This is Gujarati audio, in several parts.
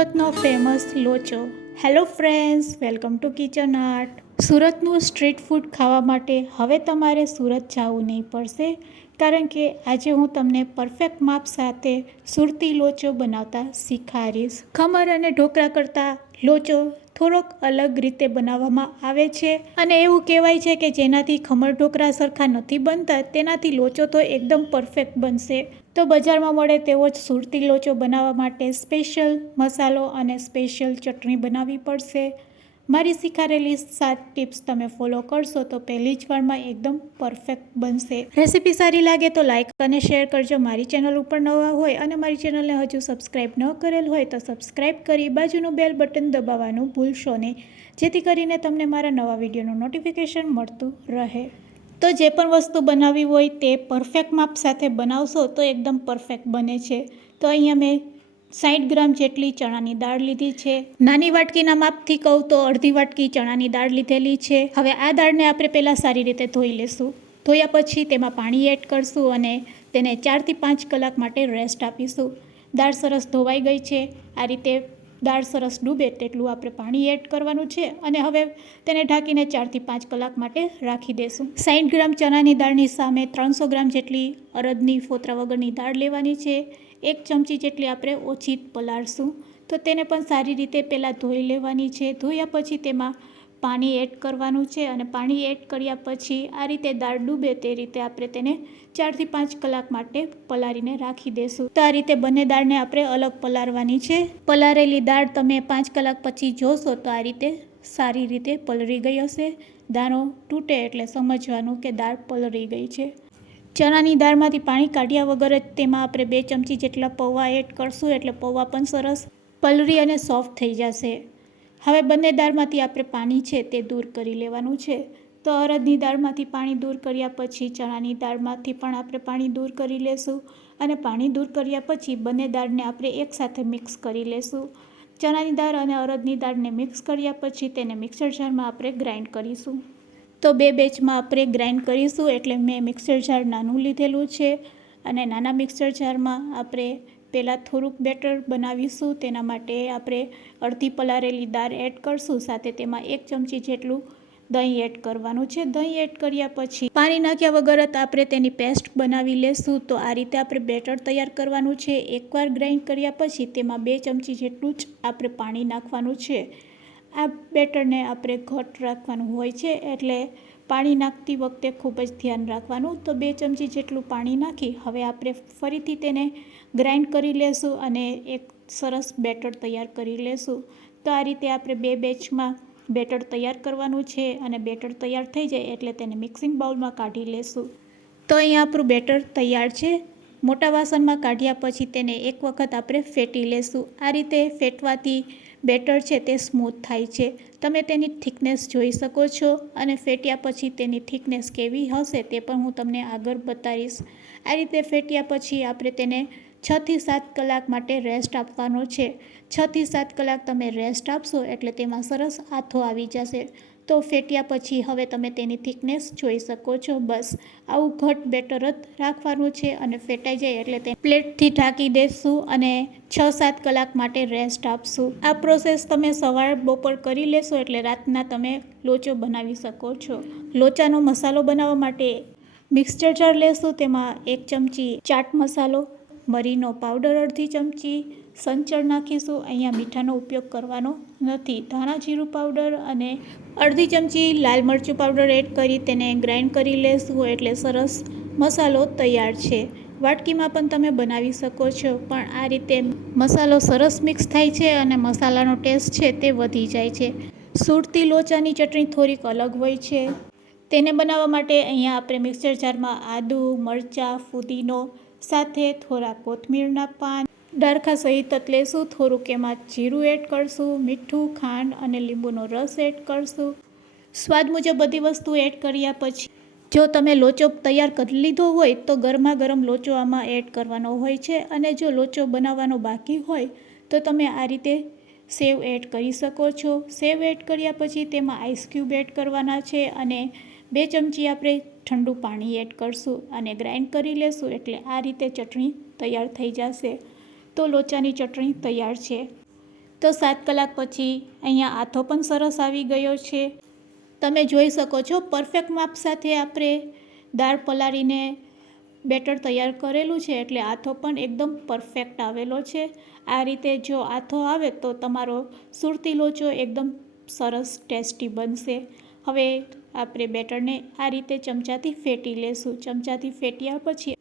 સુરતનો famous locho. Hello friends, welcome to kitchen art. સુરતનું સ્ટ્રીટ ફૂડ ખાવા માટે હવે તમારે સુરત જવું નહીં પડશે, કારણ કે આજે હું તમને પરફેક્ટ માપ સાથે સુરતી લોચો બનાવતા શીખવાડીશ. ખમણ અને ઢોકળા કરતાં લોચો થોડોક અલગ રીતે બનાવવામાં આવે છે અને એવું કહેવાય છે કે જેનાથી ખમણ ઢોકળા સરખા નથી બનતા તેનાથી લોચો તો એકદમ પરફેક્ટ બનશે. તો બજારમાં મળે તેવો જ સુરતી લોચો બનાવવા માટે સ્પેશિયલ મસાલો અને સ્પેશિયલ ચટણી બનાવવી પડશે. મારી શીખવાડેલી 7 ટિપ્સ તમે ફોલો કરશો તો પહેલી જ વારમાં એકદમ પરફેક્ટ બનશે. રેસીપી સારી લાગે તો લાઇક અને શેર કરજો. મારી ચેનલ ઉપર નવા હોય અને મારી ચેનલને હજુ સબસ્ક્રાઈબ ન કરેલ હોય તો સબસ્ક્રાઈબ કરી બાજુનું બેલ બટન દબાવવાનું ભૂલશો નહીં, જેથી કરીને તમને મારા નવા વિડીયોનું નોટિફિકેશન મળતું રહે. તો જે પણ વસ્તુ બનાવવી હોય તે પરફેક્ટ માપ સાથે બનાવશો તો એકદમ પરફેક્ટ બને છે. તો અહીંયા મેં 60 ગ્રામ જેટલી ચણાની દાળ લીધી છે. નાની વાટકીના માપથી કહું તો અડધી વાટકી ચણાની દાળ લીધેલી છે. હવે આ દાળને આપણે પહેલાં સારી રીતે ધોઈ લેશું. ધોયા પછી તેમાં પાણી એડ કરશું અને તેને 4 થી 5 કલાક માટે રેસ્ટ આપીશું. દાળ સરસ ધોવાઈ ગઈ છે. આ રીતે દાળ સરસ ડૂબે તેટલું આપણે પાણી એડ કરવાનું છે અને હવે તેને ઢાંકીને 4 થી 5 કલાક માટે રાખી દેશું. 60 ગ્રામ ચણાની દાળની સામે 300 ગ્રામ જેટલી અડદની ફોતરા વગરની દાળ લેવાની છે. 1 ચમચી જેટલી આપણે ઓછી પલાળશું. તો તેને પણ સારી રીતે પહેલાં ધોઈ લેવાની છે. ધોયા પછી તેમાં પાણી એડ કરવાનું છે અને પાણી એડ કર્યા પછી આ રીતે દાળ ડૂબે તે રીતે આપણે તેને 4 થી 5 કલાક માટે પલાળીને રાખી દેશું. તો આ રીતે બંને દાળને આપણે અલગ પલાળવાની છે. પલાળેલી દાળ તમે 5 કલાક પછી જોશો તો આ રીતે સારી રીતે પલળી ગઈ હશે. દાણો તૂટે એટલે સમજવાનું કે દાળ પલળી ગઈ છે. ચણાની દાળમાંથી પાણી કાઢ્યા વગર જ તેમાં આપણે 2 ચમચી જેટલા પૌવા એડ કરશું, એટલે પૌવા પણ સરસ પલળી અને સોફ્ટ થઈ જશે. હવે બંને દાળમાંથી આપણે પાણી છે તે દૂર કરી લેવાનું છે. તો અડદની દાળમાંથી પાણી દૂર કર્યા પછી ચણાની દાળમાંથી પણ આપણે પાણી દૂર કરી લેશું અને પાણી દૂર કર્યા પછી બંને દાળને આપણે એકસાથે મિક્સ કરી લેશું. ચણાની દાળ અને અડદની દાળને મિક્સ કર્યા પછી તેને મિક્સર જારમાં આપણે ગ્રાઇન્ડ કરીશું. તો 2 બેચમાં આપણે ગ્રાઇન્ડ કરીશું, એટલે મેં મિક્સર જાર નાનું લીધેલું છે અને નાના મિક્સર જારમાં આપણે પહેલાં થોડુંક બેટર બનાવીશું. તેના માટે આપણે અડધી પલાળેલી દાળ એડ કરશું, સાથે તેમાં 1 ચમચી જેટલું દહીં એડ કરવાનું છે. દહીં એડ કર્યા પછી પાણી નાખ્યા વગર જ આપણે તેની પેસ્ટ બનાવી લેશું. તો આ રીતે આપણે બેટર તૈયાર કરવાનું છે. એકવાર ગ્રાઇન્ડ કર્યા પછી તેમાં 2 ચમચી જેટલું જ આપણે પાણી નાખવાનું છે. આ બેટરને આપણે ઘટ રાખવાનું હોય છે, એટલે પાણી નાખતી વખતે ખૂબ જ ધ્યાન રાખવાનું. તો 2 ચમચી જેટલું પાણી નાખી હવે આપણે ફરીથી તેને ગ્રાઇન્ડ કરી લેશું અને એક સરસ બેટર તૈયાર કરી લેશું. તો આ રીતે આપણે 2 બેચમાં બેટર તૈયાર કરવાનું છે અને બેટર તૈયાર થઈ જાય એટલે તેને મિક્સિંગ બાઉલમાં કાઢી લેશું. તો અહીંયા આપણું બેટર તૈયાર છે. મોટા વાસણમાં કાઢ્યા પછી તેને એક વખત આપણે ફેટી લેશું. આ રીતે ફેટવાથી બેટર છે તે સ્મૂથ થાય છે. તમે તેની થિકનેસ જોઈ શકો છો અને ફેટ્યા પછી તેની થિકનેસ કેવી હશે તે પણ હું તમને આગળ બતાવીશ. આ રીતે ફેટ્યા પછી આપણે તેને 6 થી 7 કલાક માટે રેસ્ટ આપવાનો છે. 6 થી 7 કલાક તમે રેસ્ટ આપશો એટલે તેમાં સરસ આથો આવી જશે. તો ફેટ્યા પછી હવે તમે તેની થિકનેસ જોઈ શકો છો. બસ આવું ઘટ બેટર જ રાખવાનું છે અને ફેટાઈ જાય એટલે તે પ્લેટથી ઢાંકી દેશું અને 6-7 કલાક માટે રેસ્ટ આપશું. આ પ્રોસેસ તમે સવાર બપોર કરી લેશો એટલે રાતના તમે લોચો બનાવી શકો છો. લોચાનો મસાલો બનાવવા માટે મિક્સર જાર લેશું. તેમાં 1 ચમચી ચાટ મસાલો, મરીનો પાવડર અડધી ચમચી, સંચળ નાખીશું. અહીંયા મીઠાનો ઉપયોગ કરવાનો નથી. ધાણા જીરું પાવડર અને અડધી ચમચી લાલ મરચું પાવડર એડ કરી તેને ગ્રાઇન્ડ કરી લેશું એટલે સરસ મસાલો તૈયાર છે. વાટકીમાં પણ તમે બનાવી શકો છો, પણ આ રીતે મસાલો સરસ મિક્સ થાય છે અને મસાલાનો ટેસ્ટ છે તે વધી જાય છે. સુરતી લોચાની ચટણી થોડીક અલગ હોય છે. તેને બનાવવા માટે અહીંયા આપણે મિક્સર જારમાં આદું, મરચાં, ફુદીનો સાથે થોડા કોથમીરના પાન, ડાળખા સહિત જ લેશું. થોડુંક એમાં જીરું એડ કરશું, મીઠું, ખાંડ અને લીંબુનો રસ એડ કરશું. સ્વાદ મુજબ બધી વસ્તુ એડ કર્યા પછી જો તમે લોચો તૈયાર કરી લીધો હોય તો ગરમા ગરમ લોચો આમાં એડ કરવાનો હોય છે અને જો લોચો બનાવવાનો બાકી હોય તો તમે આ રીતે સેવ એડ કરી શકો છો. સેવ એડ કર્યા પછી તેમાં આઈસ ક્યુબ એડ કરવાના છે અને 2 ચમચી આપણે ઠંડુ પાણી એડ કરશું અને ગ્રાઇન્ડ કરી લેશું એટલે આ રીતે ચટણી તૈયાર થઈ જશે. તો લોચાની ચટણી તૈયાર છે. તો 7 કલાક પછી અહીંયા આથો પણ સરસ આવી ગયો છે. તમે જોઈ શકો છો પરફેક્ટ માપ સાથે આપણે દાળ પલાળીને બેટર તૈયાર કરેલું છે, એટલે આથો પણ એકદમ પરફેક્ટ આવેલો છે. આ રીતે જો આથો આવે તો તમારો સુરતી લોચો એકદમ સરસ ટેસ્ટી બનશે. હવે આપણે બેટરને આ રીતે ચમચાથી ફેટી લેશું. ચમચાથી ફેટ્યા પછી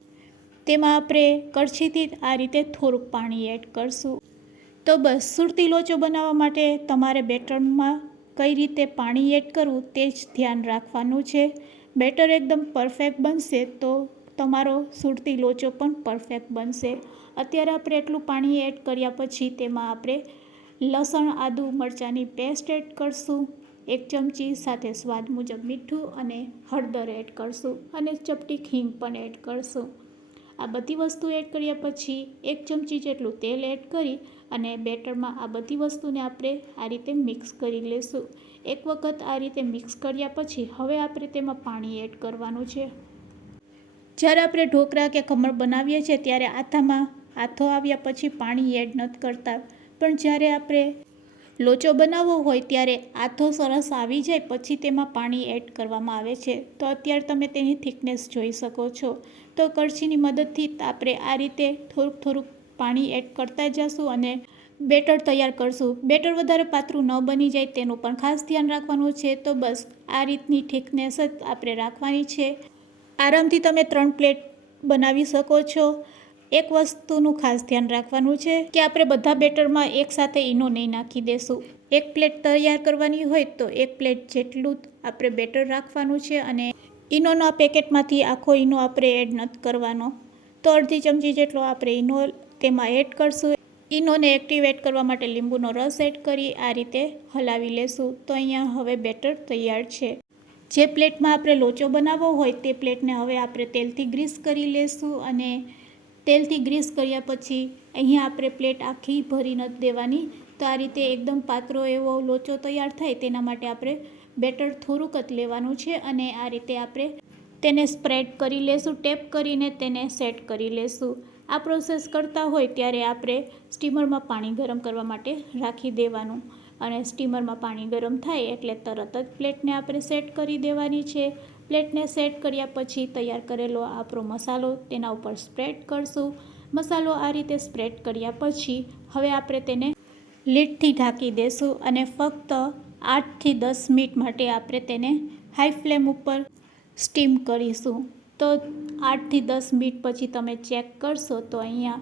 તેમાં આપણે કળછીથી આ રીતે થોડુંક પાણી એડ કરશું. તો બસ સુરતી લોચો બનાવવા માટે તમારે બેટરમાં કઈ રીતે પાણી એડ કરવું તે જ ધ્યાન રાખવાનું છે. બેટર એકદમ પરફેક્ટ બનશે તો તમારો સુરતી લોચો પણ પરફેક્ટ બનશે. અત્યારે આપણે એટલું પાણી એડ કર્યા પછી તેમાં આપણે લસણ, આદુ, મરચાંની પેસ્ટ એડ કરશું. 1 ચમચી સાથે સ્વાદ મુજબ મીઠું અને હળદર એડ કરશું અને ચપટી હિંગ પણ એડ કરશું. આ બધી વસ્તુ એડ કર્યા પછી 1 ચમચી જેટલું તેલ એડ કરી અને બેટરમાં આ બધી વસ્તુને આપણે આ રીતે મિક્સ કરી લેશું. એક વખત આ રીતે મિક્સ કર્યા પછી હવે આપણે તેમાં પાણી એડ કરવાનું છે. જ્યારે આપણે ઢોકળા કે ખમણ બનાવીએ છીએ ત્યારે આથો આવ્યા પછી પાણી એડ નથી કરતા, પણ જ્યારે આપણે લોચો બનાવવો હોય ત્યારે આથો સરસ આવી જાય પછી તેમાં પાણી એડ કરવામાં આવે છે. તો અત્યારે તમે તેની થિકનેસ જોઈ શકો છો. તો કળછીની મદદથી આપણે આ રીતે થોડુંક પાણી એડ કરતા જશું અને બેટર તૈયાર કરશું. બેટર વધારે પાતળું ન બની જાય તેનું પણ ખાસ ધ્યાન રાખવાનું છે. તો બસ આ રીતની થિકનેસ જ આપણે રાખવાની છે. આરામથી તમે 3 પ્લેટ બનાવી શકો છો. એક વસ્તુનું ખાસ ધ્યાન રાખવાનું છે કે આપણે બધા બેટરમાં એકસાથે ઈનો નહીં નાખી દેશું. 1 પ્લેટ તૈયાર કરવાની હોય તો 1 પ્લેટ જેટલું આપણે બેટર રાખવાનું છે અને ઈનોના પેકેટમાંથી આખો ઈનો આપણે એડ નથી કરવાનો. તો અડધી ચમચી જેટલો આપણે ઈનો તેમાં એડ કરશું. ઈનોને એક્ટિવેટ કરવા માટે લીંબુનો રસ એડ કરી આ રીતે હલાવી લેશું. તો અહીંયા હવે બેટર તૈયાર છે. જે પ્લેટમાં આપણે લોચો બનાવવો હોય તે પ્લેટને હવે આપણે તેલથી ગ્રીસ કરી લેશું અને તેલથી ગ્રીસ કર્યા પછી અહીંયા આપણે પ્લેટ આખી ભરી નથી દેવાની. તો આ રીતે એકદમ પાતળો એવો લોચો તૈયાર થાય તેના માટે આપણે બેટર થોડુંક જ લેવાનું છે અને આ રીતે આપણે તેને સ્પ્રેડ કરી લેશું. ટેપ કરીને તેને સેટ કરી લેશું. આ પ્રોસેસ કરતા હોય ત્યારે આપણે સ્ટીમરમાં પાણી ગરમ કરવા માટે રાખી દેવાનું અને સ્ટીમરમાં પાણી ગરમ થાય એટલે તરત જ પ્લેટને આપણે સેટ કરી દેવાની છે. પ્લેટને સેટ કર્યા પછી તૈયાર કરેલો આપણો મસાલો તેના ઉપર સ્પ્રેડ કરશું. મસાલો આ રીતે સ્પ્રેડ કર્યા પછી હવે આપણે તેને લીડથી ઢાંકી દેશું અને ફક્ત 8 થી 10 મિનિટ માટે આપણે તેને હાઈ ફ્લેમ ઉપર સ્ટીમ કરીશું. તો 8 થી 10 મિનિટ પછી તમે ચેક કરશો તો અહીંયા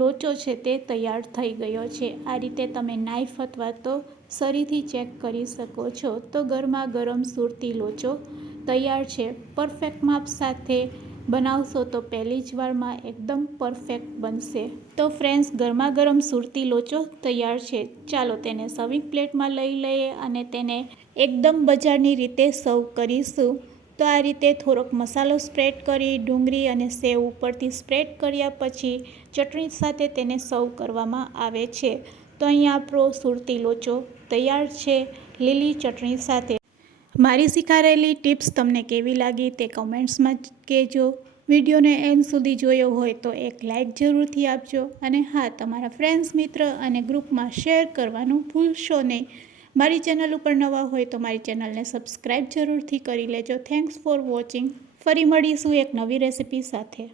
લોચો છે તે તૈયાર થઈ ગયો છે. આ રીતે તમે નાઈફ અથવા તો સરીથી ચેક કરી શકો છો. તો ગરમા ગરમ સુરતી લોચો તૈયાર છે. પરફેક્ટ માપ સાથે બનાવશો તો પહેલી જ વારમાં એકદમ પરફેક્ટ બનશે. તો ફ્રેન્ડ્સ, ગરમા ગરમ સુરતી લોચો તૈયાર છે. ચાલો તેને સર્વિંગ પ્લેટમાં લઈ લઈએ અને તેને એકદમ બજારની રીતે સર્વ કરીશું. તો આ રીતે થોડોક મસાલો સ્પ્રેડ કરી ડુંગળી અને સેવ ઉપરથી સ્પ્રેડ કર્યા પછી ચટણી સાથે તેને સર્વ કરવામાં આવે છે. તો અહીંયા આપણો સુરતી લોચો તૈયાર છે લીલી ચટણી સાથે. મારી શીખવાડેલી ટિપ્સ તમને કેવી લાગી તે કમેન્ટ્સમાં કહેજો. વિડીયોને એન્ડ સુધી જોયો હોય તો એક લાઇક જરૂરથી આપજો અને હા, તમારા ફ્રેન્ડ્સ, મિત્ર અને ગ્રુપમાં શેર કરવાનું ભૂલશો નહીં. મારી ચેનલ ઉપર નવા હોય તો મારી ચેનલને સબસ્ક્રાઈબ જરૂરથી કરી લેજો. Thanks for watching. ફરી મળીશું એક નવી રેસિપી સાથે.